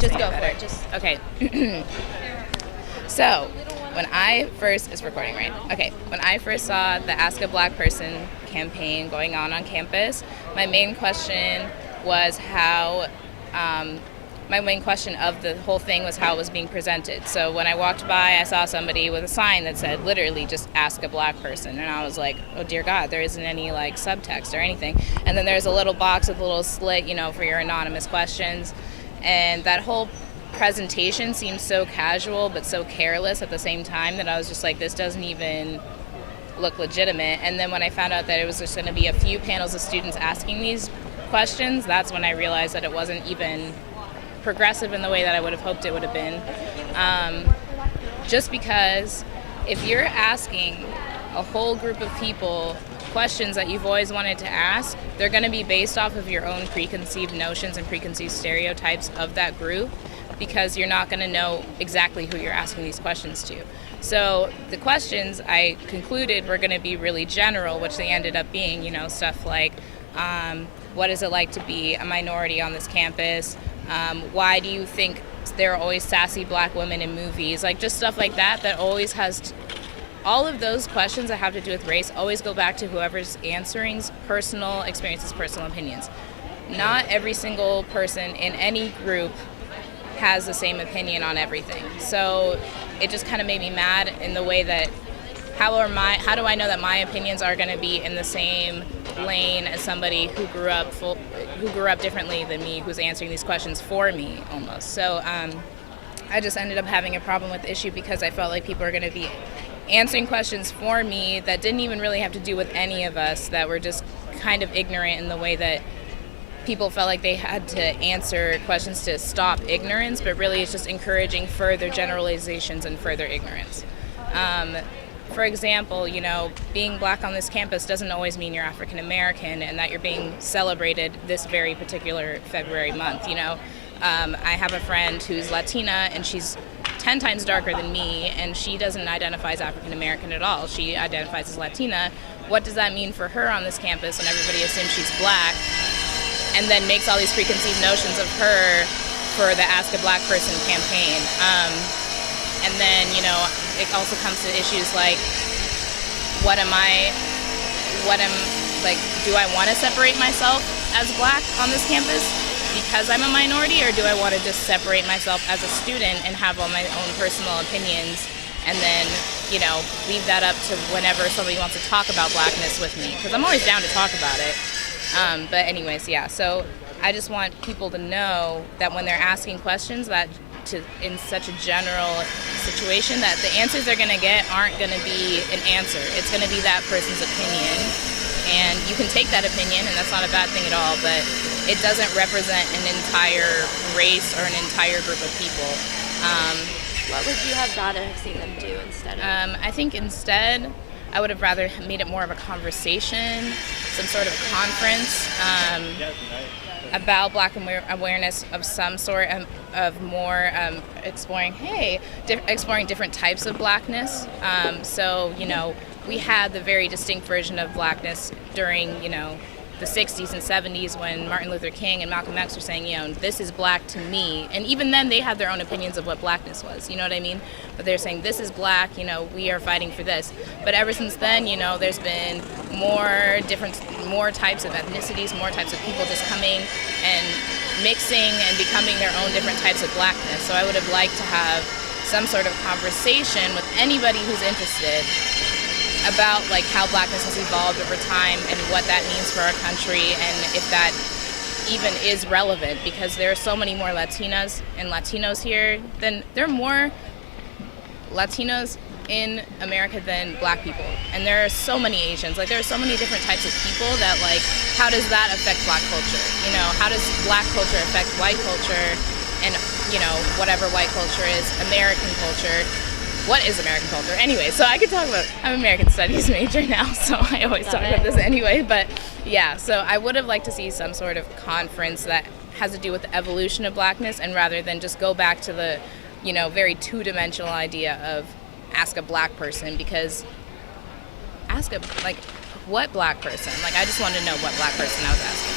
Just say go it for better. it. Just okay. So, when I first is recording, right? Okay. When I first saw the Ask a Black Person campaign going on campus, my main question was how. My main question of the whole thing was how it was being presented. So when I walked by, I saw somebody with a sign that said literally just ask a black person. And I was like, oh dear God, there isn't any like subtext or anything. And then there's a little box with a little slit, for your anonymous questions. And that whole presentation seemed so casual but so careless at the same time that I was just like, this doesn't even look legitimate. And then when I found out that it was just going to be a few panels of students asking these questions, that's when I realized that it wasn't even progressive in the way that I would have hoped it would have been. Just because if you're asking a whole group of people questions that you've always wanted to ask, they're going to be based off of your own preconceived notions and preconceived stereotypes of that group, because you're not going to know exactly who you're asking these questions to. So the questions I concluded were going to be really general, which they ended up being, stuff like, what is it like to be a minority on this campus? Why do you think there are always sassy black women in movies? Like just stuff like that always has all of those questions that have to do with race always go back to whoever's answering's personal experiences, personal opinions. Not every single person in any group has the same opinion on everything. So it just kind of made me mad in the way that how do I know that my opinions are going to be in the same lane as somebody who grew up differently than me, who's answering these questions for me almost. So I just ended up having a problem with the issue because I felt like people are going to be answering questions for me that didn't even really have to do with any of us, that were just kind of ignorant in the way that people felt like they had to answer questions to stop ignorance, but really it's just encouraging further generalizations and further ignorance. For example, being black on this campus doesn't always mean you're African American and that you're being celebrated this very particular February month. I have a friend who's Latina and she's 10 times darker than me, and she doesn't identify as African American at all. She identifies as Latina. What does that mean for her on this campus when everybody assumes she's black and then makes all these preconceived notions of her for the Ask a Black Person campaign? And then, it also comes to issues like, do I want to separate myself as black on this campus because I'm a minority, or do I want to just separate myself as a student and have all my own personal opinions and then, leave that up to whenever somebody wants to talk about blackness with me? Because I'm always down to talk about it. But anyways, yeah, so I just want people to know that when they're asking questions in such a general situation, that the answers they're going to get aren't going to be an answer. It's going to be that person's opinion. And you can take that opinion, and that's not a bad thing at all, but it doesn't represent an entire race or an entire group of people. What would you have rather have seen them do instead of? I think instead, I would have rather made it more of a conversation, some sort of conference about black awareness of some sort, of more exploring different types of blackness. So, we had the very distinct version of blackness during, the 60s and 70s when Martin Luther King and Malcolm X were saying, this is black to me. And even then they had their own opinions of what blackness was, you know what I mean? But they're saying, this is black, we are fighting for this. But ever since then, there's been more types of ethnicities, more types of people just coming and mixing and becoming their own different types of blackness. So I would have liked to have some sort of conversation with anybody who's interested about how blackness has evolved over time and what that means for our country, and if that even is relevant, because there are so many more Latinas and Latinos here there are more Latinos in America than black people, and there are so many Asians. There are so many different types of people that how does that affect black culture? How does black culture affect white culture, and whatever white culture is, American culture? What is American culture? Anyway, so I could talk about, I'm an American Studies major now, so I always talk about this anyway, but yeah, so I would have liked to see some sort of conference that has to do with the evolution of blackness, and rather than just go back to the, very two-dimensional idea of ask a black person, because what black person? I just wanted to know what black person I was asking.